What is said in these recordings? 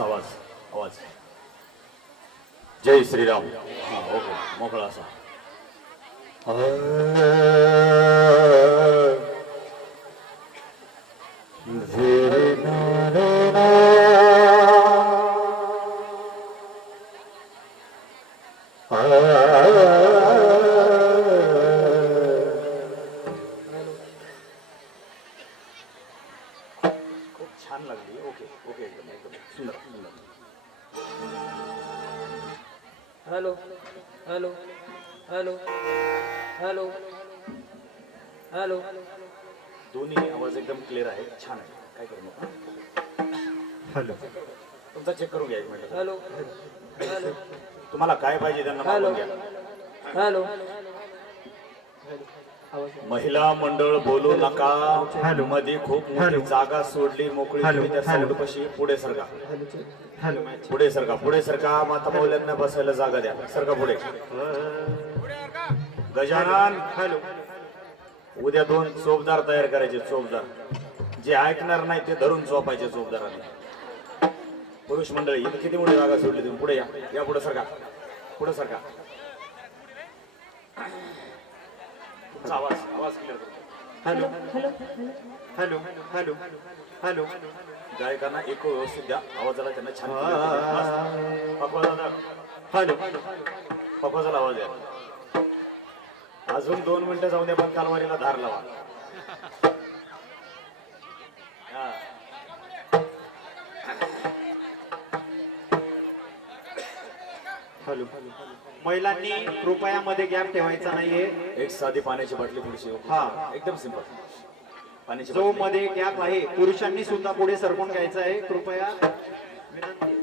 आवाज आवाज आवाज. जय श्रीराम. हा ओके मोकळा असा. खूप छान लागली. ओके ओके एकदम एकदम सुंदर सुंदर. Hello hello hello hello hello. दोन्ही आवाज एकदम क्लिअर आहे. छान आहे. काय करू नका. हॅलो तुमचा चेक करून घ्या एक मिनिट. हॅलो हॅलो तुम्हाला काय पाहिजे त्यांना मागून घ्या. हॅलो. महिला मंडळ बोलू नका. हॅलो. मध्ये खूप मोठी हॅलो. जागा सोडली मोकळी. हॅलो. तुम्ही त्या हॅलो. साऊंड पशी पुढे सरका. हॅलो पुढे सरका पुढे सरका. माता मौल्यांना बसायला जागा द्या. सरका पुढे. गजानन हॅलो उद्या 2 चोपदार तयार करायचे. चोपदार जे ऐकणार नाही ते धरून चोपायचे चोपदाराने. पुरुष मंडळी इथे किती मोठी जागा सोडली तुम्ही. पुढे या. या पुढे सरका. पुढे सरका. तुमचा आवाज आवाज क्लिअर करतो. हॅलो हॅलो हॅलो हॅलो गायकांना एक व्यवस्थित द्या. आवाजाला त्यांना छान पकवा दादा. हॅलो पकवाजाला आवाज द्या. अजून 2 मिनिटं जाऊ द्या पण तलवारीला धार लावा. हा. हॅलो. महिलांनी कृपया मध्ये गॅप ठेवायचा नाहीये. एक साधी पाण्याची बाटली पुढची. हा. एकदम सिंपल पाण्याची जो बाटली. मध्ये गॅप आहे पुरुषांनी सुद्धा पुढे सरकून घ्यायचा आहे. कृपया विनंती आहे.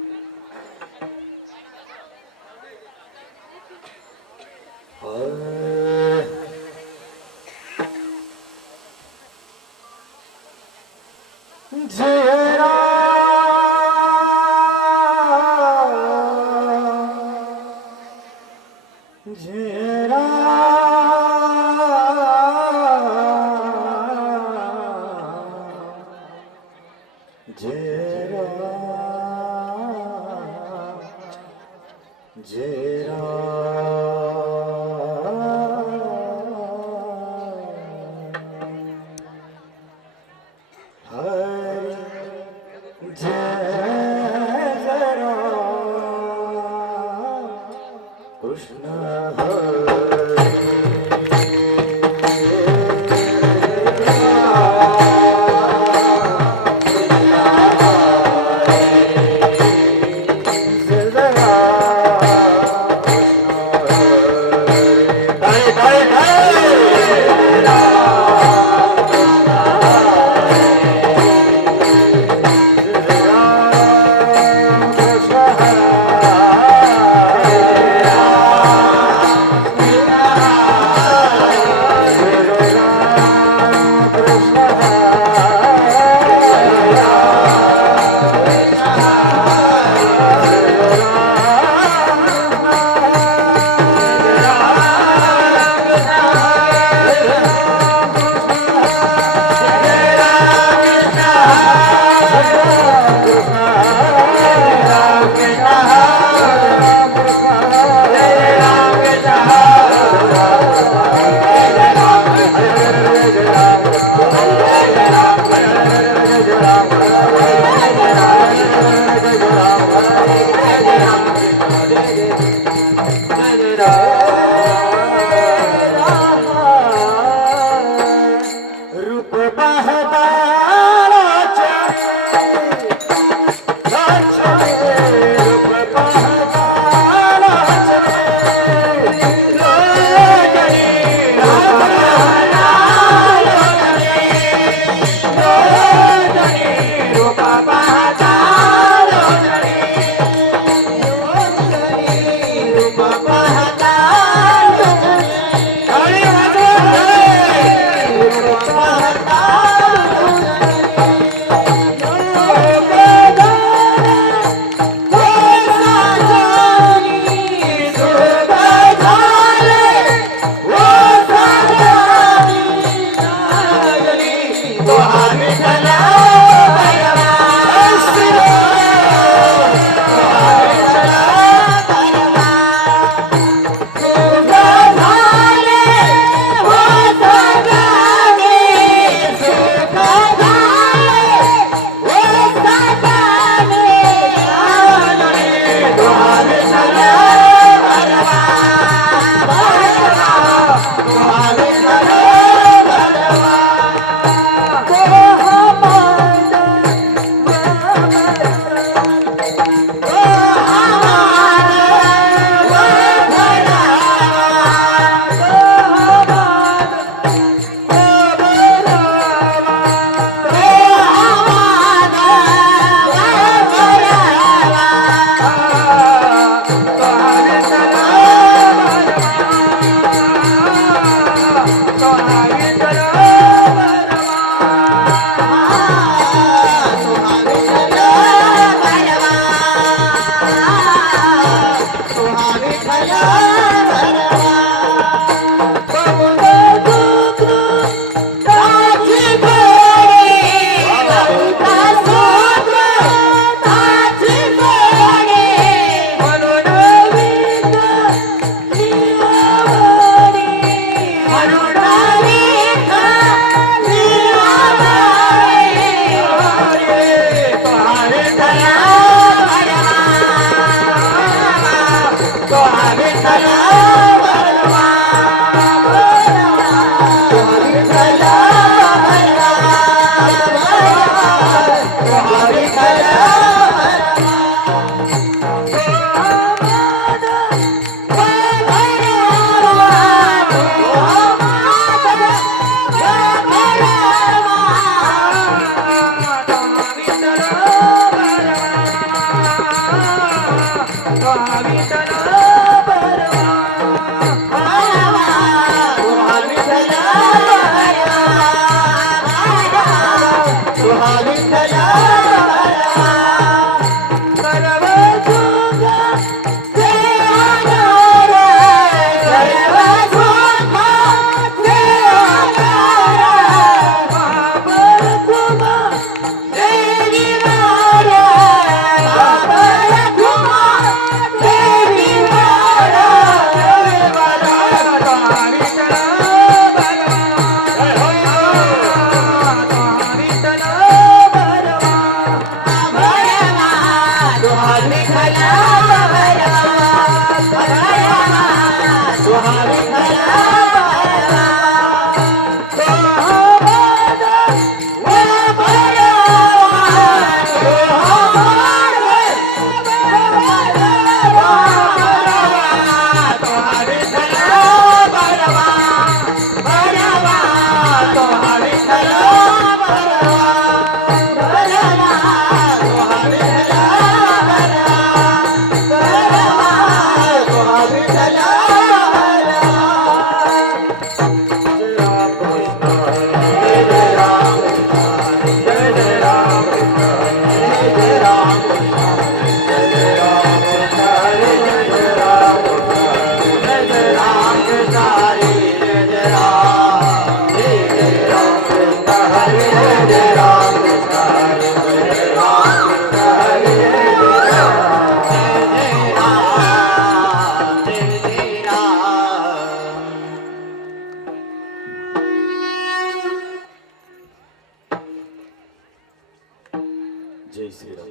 जय श्रीराम.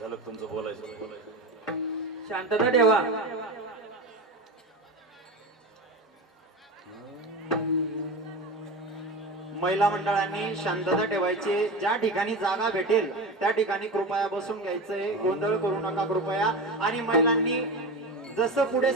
झालं तुमचं बोलायचं. शांतता ठेवा. महिला मंडळांनी शांतता ठेवायची. ज्या ठिकाणी जागा भेटेल त्या ठिकाणी कृपया बसून घ्यायचंय. गोंधळ करू नका कृपया. आणि महिलांनी जसं पुढे